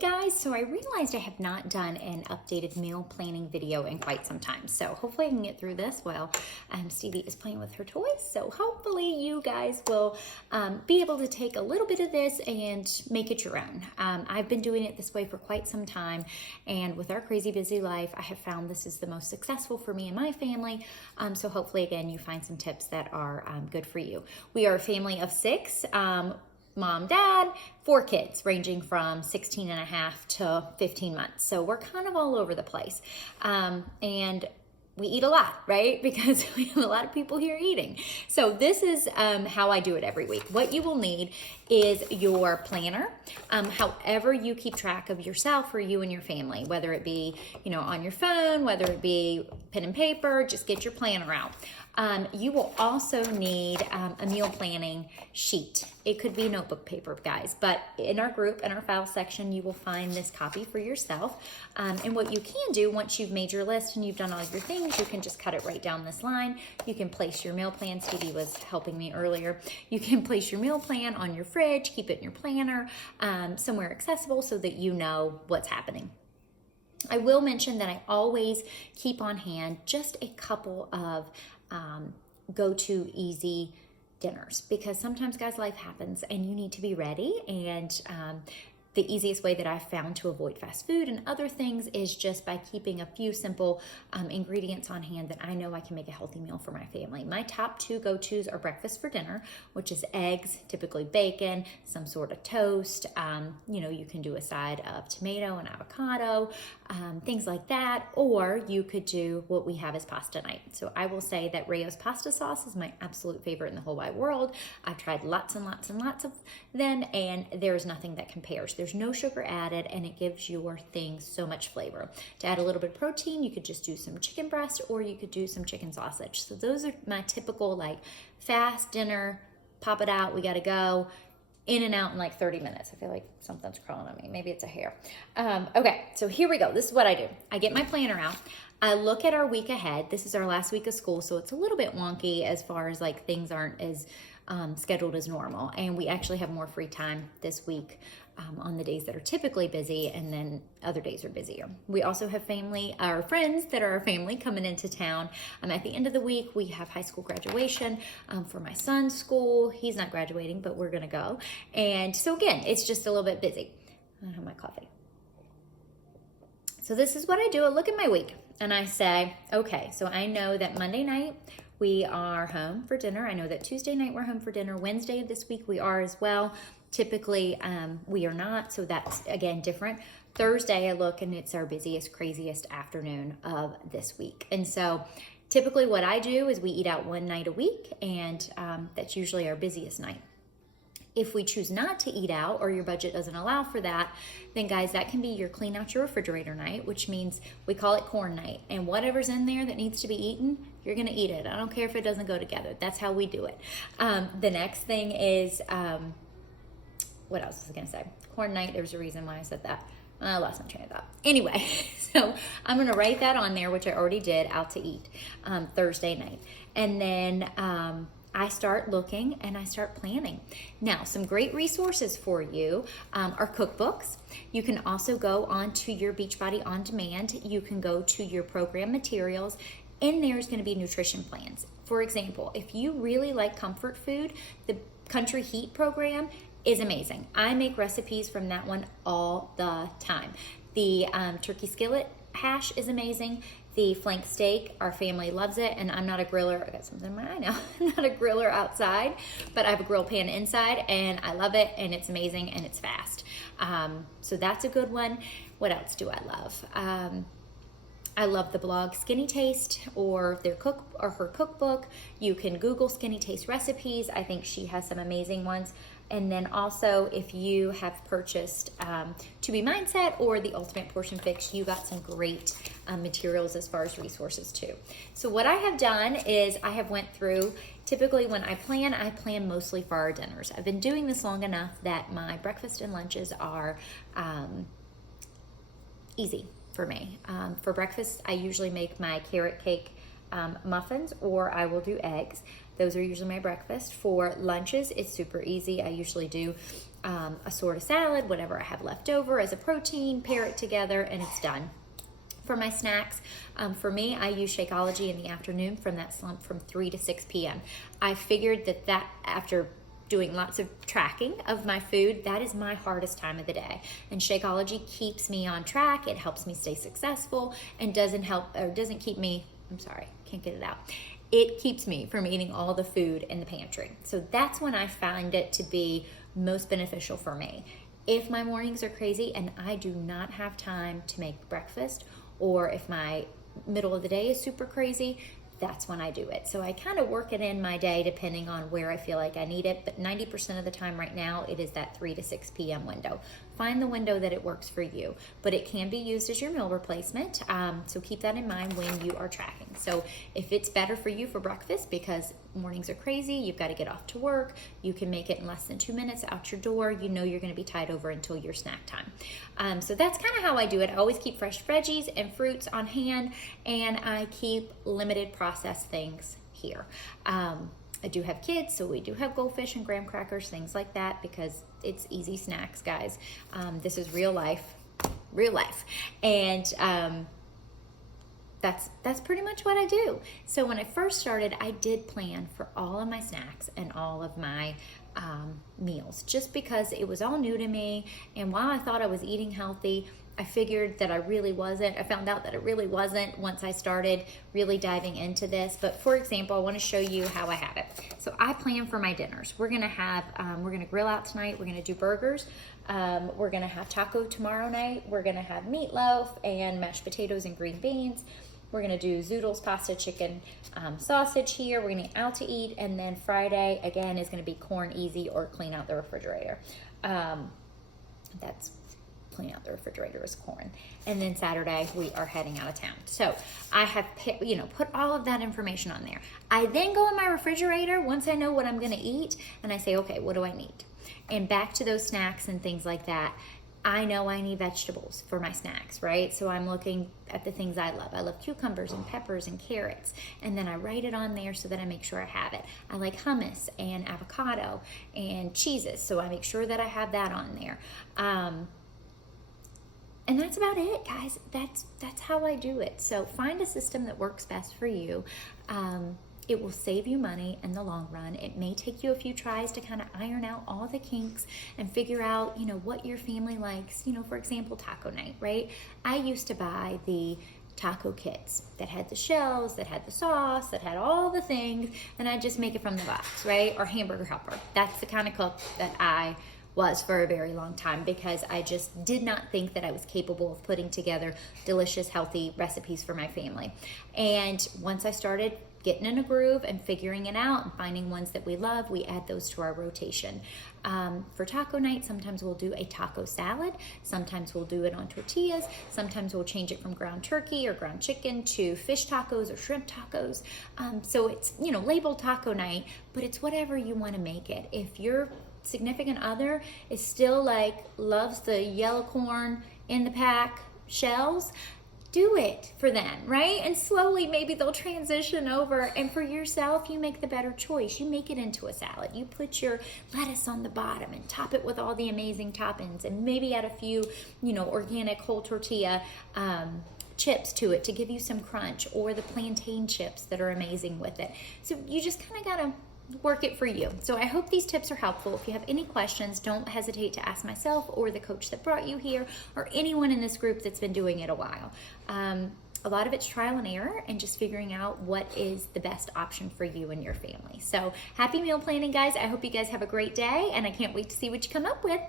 Guys, so I realized I have not done an updated meal planning video in quite some time. So hopefully I can get through this while Stevie is playing with her toys. So hopefully you guys will be able to take a little bit of this and make it your own. I've been doing it this way for quite some time, and with our crazy busy life, I have found this is the most successful for me and my family. So hopefully again, you find some tips that are good for you. We are a family of 6. Mom, dad, 4 kids ranging from 16 and a half to 15 months. So we're kind of all over the place. And we eat a lot, right? Because we have a lot of people here eating. So this is how I do it every week. What you will need is your planner. However you keep track of yourself or you and your family, whether it be, on your phone, whether it be pen and paper, just get your planner out. You will also need a meal planning sheet. It could be notebook paper, guys, but in our group, in our file section, you will find this copy for yourself. And what you can do once you've made your list and you've done all your things, you can just cut it right down this line. You can place your meal plan. Stevie was helping me earlier. You can place your meal plan on your fridge, keep it in your planner, somewhere accessible so that you know what's happening. I will mention that I always keep on hand just a couple of go-to easy dinners, because sometimes, guys, life happens and you need to be ready. And the easiest way that I've found to avoid fast food and other things is just by keeping a few simple ingredients on hand that I know I can make a healthy meal for my family. My top 2 go-tos are breakfast for dinner, which is eggs, typically bacon, some sort of toast. You can do a side of tomato and avocado, things like that. Or you could do what we have as pasta night. So I will say that Rao's pasta sauce is my absolute favorite in the whole wide world. I've tried lots and lots and lots of them, and there's nothing that compares. There's no sugar added, and it gives your thing so much flavor. To add a little bit of protein, you could just do some chicken breast, or you could do some chicken sausage. So those are my typical fast dinner, pop it out, we gotta go, in and out in 30 minutes. I feel like something's crawling on me. Maybe it's a hair. Okay, so here we go. This is what I do. I get my planner out. I look at our week ahead. This is our last week of school, so it's a little bit wonky as far as things aren't as scheduled as normal. And we actually have more free time this week on the days that are typically busy, and then other days are busier. We also have our friends that are our family coming into town. At the end of the week, we have high school graduation for my son's school. He's not graduating, but we're gonna go. And so again, it's just a little bit busy. I don't have my coffee. So this is what I do. I look at my week and I say, okay, so I know that Monday night we are home for dinner. I know that Tuesday night we're home for dinner. Wednesday of this week we are as well. Typically, we are not, so that's, again, different. Thursday, I look, and it's our busiest, craziest afternoon of this week. And so typically what I do is we eat out one night a week, and that's usually our busiest night. If we choose not to eat out, or your budget doesn't allow for that, then guys, that can be your clean out your refrigerator night, which means we call it corn night. And whatever's in there that needs to be eaten, you're gonna eat it. I don't care if it doesn't go together. That's how we do it. The next thing is, what else was I gonna say? Corn night, there's a reason why I said that. I lost my train of thought. Anyway, so I'm gonna write that on there, which I already did, out to eat, Thursday night. And then I start looking and I start planning. Now, some great resources for you are cookbooks. You can also go onto your Beachbody On Demand. You can go to your program materials. In there is gonna be nutrition plans. For example, if you really like comfort food, the Country Heat program is amazing. I make recipes from that one all the time. The turkey skillet hash is amazing. The flank steak, our family loves it, and I'm not a griller. I got something in my eye now. I'm not a griller outside, but I have a grill pan inside, and I love it, and it's amazing, and it's fast. So that's a good one. What else do I love? I love the blog Skinny Taste, or her cookbook. You can Google Skinny Taste recipes. I think she has some amazing ones. And then also, if you have purchased To Be Mindset or the Ultimate Portion Fix, you got some great materials as far as resources too. So what I have done is I have went through, typically when I plan mostly for our dinners. I've been doing this long enough that my breakfast and lunches are easy for me. For breakfast, I usually make my carrot cake muffins, or I will do eggs. Those are usually my breakfast. For lunches, it's super easy. I usually do assorted salad, whatever I have left over as a protein, pair it together, and it's done. For my snacks, for me, I use Shakeology in the afternoon from that slump from 3 to 6 p.m. I figured that after doing lots of tracking of my food, that is my hardest time of the day. And Shakeology keeps me on track. It helps me stay successful and doesn't keep me, I'm sorry, can't get it out. It keeps me from eating all the food in the pantry. So that's when I find it to be most beneficial for me. If my mornings are crazy and I do not have time to make breakfast, or if my middle of the day is super crazy, that's when I do it. So I kind of work it in my day depending on where I feel like I need it, but 90% of the time right now, it is that 3 to 6 p.m. window. Find the window that it works for you, but it can be used as your meal replacement. So keep that in mind when you are tracking. So if it's better for you for breakfast because mornings are crazy, you've got to get off to work, you can make it in less than 2 minutes out your door, you know you're going to be tied over until your snack time. So that's kind of how I do it. I always keep fresh veggies and fruits on hand, and I keep limited processed things here. I do have kids, so we do have goldfish and graham crackers, things like that, because it's easy snacks, guys. This is real life, and that's pretty much what I do. So when I first started, I did plan for all of my snacks and all of my meals, just because it was all new to me. And while I thought I was eating healthy, I figured that I really wasn't. I found out that it really wasn't once I started really diving into this. But for example, I want to show you how I have it. So I plan for my dinners. We're gonna have, we're gonna grill out tonight. We're gonna do burgers. We're gonna have taco tomorrow night. We're gonna have meatloaf and mashed potatoes and green beans. We're gonna do zoodles, pasta, chicken, sausage here. We're gonna eat out to eat. And then Friday, again, is gonna be corn easy or clean out the refrigerator. That's clean out the refrigerator is corn. And then Saturday, we are heading out of town. So I have put all of that information on there. I then go in my refrigerator once I know what I'm gonna eat, and I say, okay, what do I need? And back to those snacks and things like that. I know I need vegetables for my snacks, right? So I'm looking at the things I love. I love cucumbers and peppers and carrots. And then I write it on there so that I make sure I have it. I like hummus and avocado and cheeses. So I make sure that I have that on there. And that's about it, guys. That's how I do it. So find a system that works best for you. It will save you money in the long run. It may take you a few tries to kind of iron out all the kinks and figure out, what your family likes. For example, taco night, right? I used to buy the taco kits that had the shells, that had the sauce, that had all the things, and I just make it from the box, right? Or hamburger helper. That's the kind of cook that I was for a very long time, because I just did not think that I was capable of putting together delicious, healthy recipes for my family. And once I started getting in a groove and figuring it out and finding ones that we love, we add those to our rotation. For taco night, sometimes we'll do a taco salad. Sometimes we'll do it on tortillas. Sometimes we'll change it from ground turkey or ground chicken to fish tacos or shrimp tacos. So it's, labeled taco night, but it's whatever you want to make it. If your significant other is still loves the yellow corn in the pack shells, do it for them, right? And slowly maybe they'll transition over, and for yourself, you make the better choice. You make it into a salad. You put your lettuce on the bottom and top it with all the amazing toppings, and maybe add a few, organic whole tortilla chips to it to give you some crunch, or the plantain chips that are amazing with it. So you just kind of gotta work it for you. So I hope these tips are helpful. If you have any questions, don't hesitate to ask myself or the coach that brought you here, or anyone in this group that's been doing it a while. A lot of it's trial and error and just figuring out what is the best option for you and your family. So happy meal planning, guys. I hope you guys have a great day, and I can't wait to see what you come up with.